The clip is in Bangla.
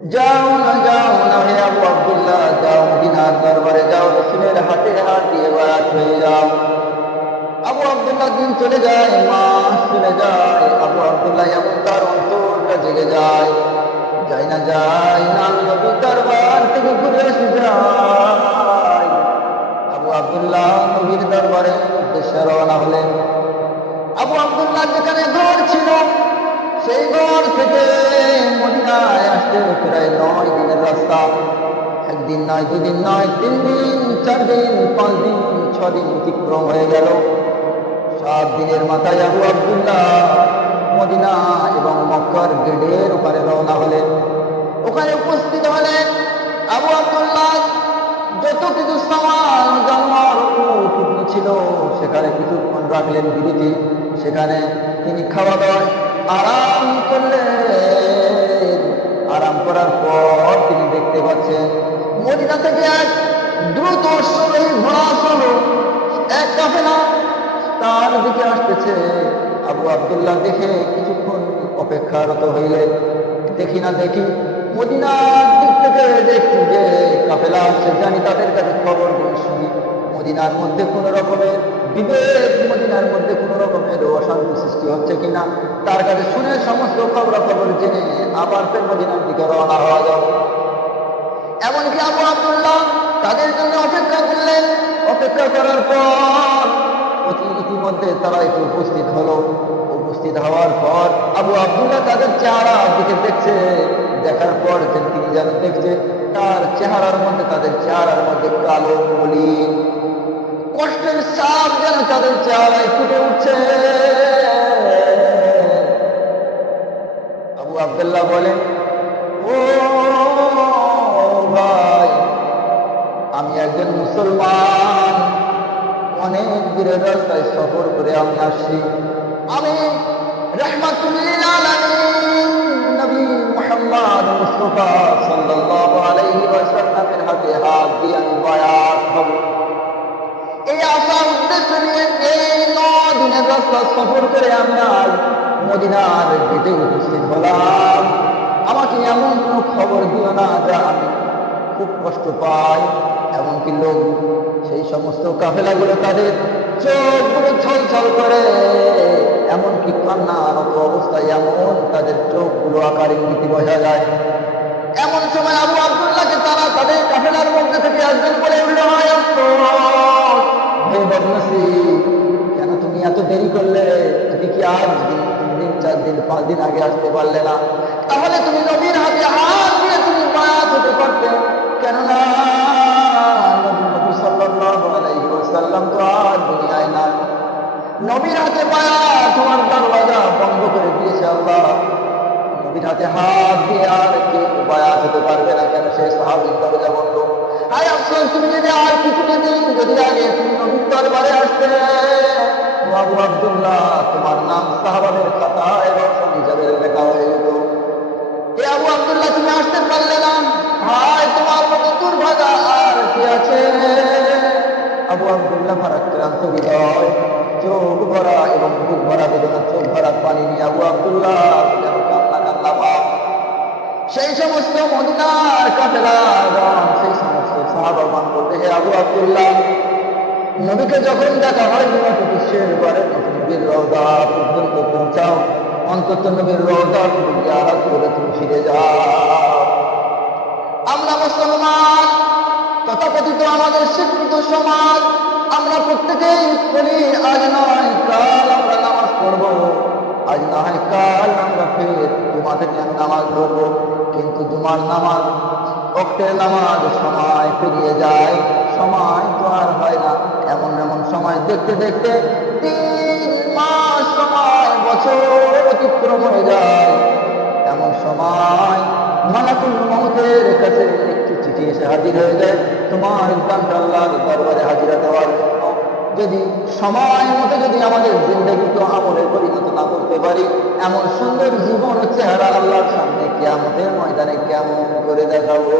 যাও না হে আবু আব্দুল্লাহ, যাও মদিনার দরবারে যাও, রসুলের হাতে হাত দিয়ে বায়াত হয়ে যাও। আবু আব্দুল্লাহ দিন চলে যায়, মাস চলে যায়, আবু আব্দুল্লাহ এমন তার অন্তরটা জেগে যায়, যাই না নবীর দরবার থেকে ঘুরে এসে যায়। আবু আব্দুল্লাহ নবীর দরবারের উদ্দেশ্যে রওনা হলেন। আবু আব্দুল্লাহ যেখানে ঘর ছিল, সেই ঘর থেকে মদিনায় আসতে প্রায় 9 দিনের রাস্তা। একদিন নয়, দুদিন নয়, 3 দিন, 4 দিন, 5 দিন, 6 দিন অতিক্রম হয়ে গেল। 7 দিনের মাথায় আবু আব্দুল্লাহ মদিনা এবং মক্কার গেটের ওখানে রওনা হলেন। ওখানে উপস্থিত হলেন আবু আব্দুল্লাহ। যত কিছু সামান জানোয়ার টুকরো ছিল সেখানে কিছুক্ষণ রাখলেন বিরতি। সেখানে তিনি খাওয়া দাওয়ায় আরাম করলেন। আরাম করার পর তিনি দেখতে পাচ্ছেন মদিনা থেকে এক দ্রুত অশ্বারোহী ঘোড়া সহ এক কাফেলা তার দিকে আসতেছে। আবু আব্দুল্লাহ দেখে কিছুক্ষণ অপেক্ষারত হইলেন। দেখি না দেখি মদিনার দিক থেকে দেখছি যে কাফেলা আসছে, জানি তাদের কাছে খবর দিয়ে শুনি মদিনার মধ্যে কোন রকমের বিভেদ, মদিনার মধ্যে কোন রকমের অশান্তি সৃষ্টি হচ্ছে কিনা, তার কাছে শুনে সমস্ত খবর জেনে আবার ফের মদিনার দিকে রওনা হওয়া যাবে। এমনকি আবু আব্দুল্লাহ তাদের জন্য অপেক্ষা করলেন। অপেক্ষা করার পর ইতিমধ্যে তারা একটু উপস্থিত হলো। উপস্থিত হওয়ার পর আবু আব্দুল্লাহ তাদের চেহারা দিকে দেখছে। দেখার পর তিনি যেন দেখছে তার চেহারার মধ্যে, তাদের চেহারার মধ্যে কালো মলিন কষ্টের ছাপ যেন তাদের চেহারায় ফুটে উঠছে। আবু আব্দুল্লাহ বলেন, ও ভাই, আমি একজন মুসলমান, অনেক দূরের রাস্তায় সফর করে আমি আসছি। আমি রাহমাতুল লিল আলামিন নবী মুহাম্মদ মুস্তাফা সাল্লাল্লাহু আলাইহি ওয়াসাল্লামের হাতে হাত দিয়ে আমি বায়াত হব। এই আশা উদ্দেশ্য নিয়ে এই 9 দিনের রাস্তা সফর করে আমি আজ মদিনার গেটে উপস্থিত হলাম। আমাকে এমন কোনো খবর দিও না যা আমি খুব কষ্ট পাই। এমনকি লোক, সেই সমস্ত কাফেলাগুলো তাদের চোখগুলো ছলছল করে, এমনকি কান্নারত অবস্থায় এমন তাদের চোখগুলো আকার ইঙ্গিতে বোঝা যায়। এমন সময় আবু আব্দুল্লাহকে তারা তাদের কাফেলার মধ্যে থেকে একজন বলে উঠল, হে বদনসি, কেন তুমি এত দেরি করলে? তুমি কি আজ 3 দিন, 4 দিন, 5 দিন আগে আসতে পারলে না? তাহলে তুমি নবীর হাতে হাত দিয়ে তুমি বায়াত হতে পারতে। কেননা নবী সাল্লাল্লাহু আলাইহি ওয়াসাল্লাম তো আর দুনিয়ায় নাই। নবীর হাতে বায়াত হওয়ার দরওয়াজা বন্ধ করে দিয়েছে আল্লাহ। নবীর হাতে হাত দিয়ে আর কেউ বায়াত হতে পারবে না। কেন? সেই সাহাবীর দরজা বন্ধ। আয় আফসোস, তুমি যদি আর কিছুটা দিন যদি আগে তুমি নবীর দরবারে আসতে, আবু আব্দুল্লাহ, তোমার নাম সাহাবাদের খাতায় রওশন হিসাবে লেখা হয়ে যেত। এ আবু আব্দুল্লাহ, তুমি আসতে পারলে না, হায় তোমার মতো দুর্ভাগা আর কি আছে? আবু আব্দুল্লাহ ভারাক্রান্ত হৃদয়, চোখ ভরা এবং বুক ভরা বেদনা, চোখ ভরা পানি নিয়ে আবু আব্দুল্লাহ যেন কান্না ভাব। সেই সমস্ত মদিনার কাফেলাগণ, সেই সমস্ত সাহাবাগণ বলতে, হে আবু আব্দুল্লাহ, নবীকে যখন দেখা হয় তুমি শেষবারের মতো নবীর রওজা পর্যন্ত পৌঁছাও। অন্তত নবীর রওজা তুমি জিয়ারত করে তুমি ফিরে যাও। আমরা মুসলমান, তথাকথিত আমাদের শিক্ষিত সমাজ, আমরা প্রত্যেকেই বলি আজ নয় কাল আমরা নামাজ পড়বো, আজ না হয় কাল আমরা ফের জুমাতে নামাজ পড়বো। কিন্তু জুমার নামাজ, ওয়াক্তের নামাজ সময় পেরিয়ে যায়, সময় তো আর হয় না। এমন সময় দেখতে দেখতে 3 মাস সময়, বছর অতিক্রম হয়ে যায়। এমন সময় মালাকুল মউতের কাছে একটি চিঠি এসে হাজির হয়ে যায়, তোমার ইনকামটা আল্লাহর দরবারে হাজিরা দেওয়ার জন্য। যদি সময় মতো যদি আমাদের জিন্দগিকে আমলে পরিণত না করতে পারি, এমন সুন্দর জীবন চেহারা আল্লাহর সামনে কিয়ামতের ময়দানে কেমন করে দেখাবো?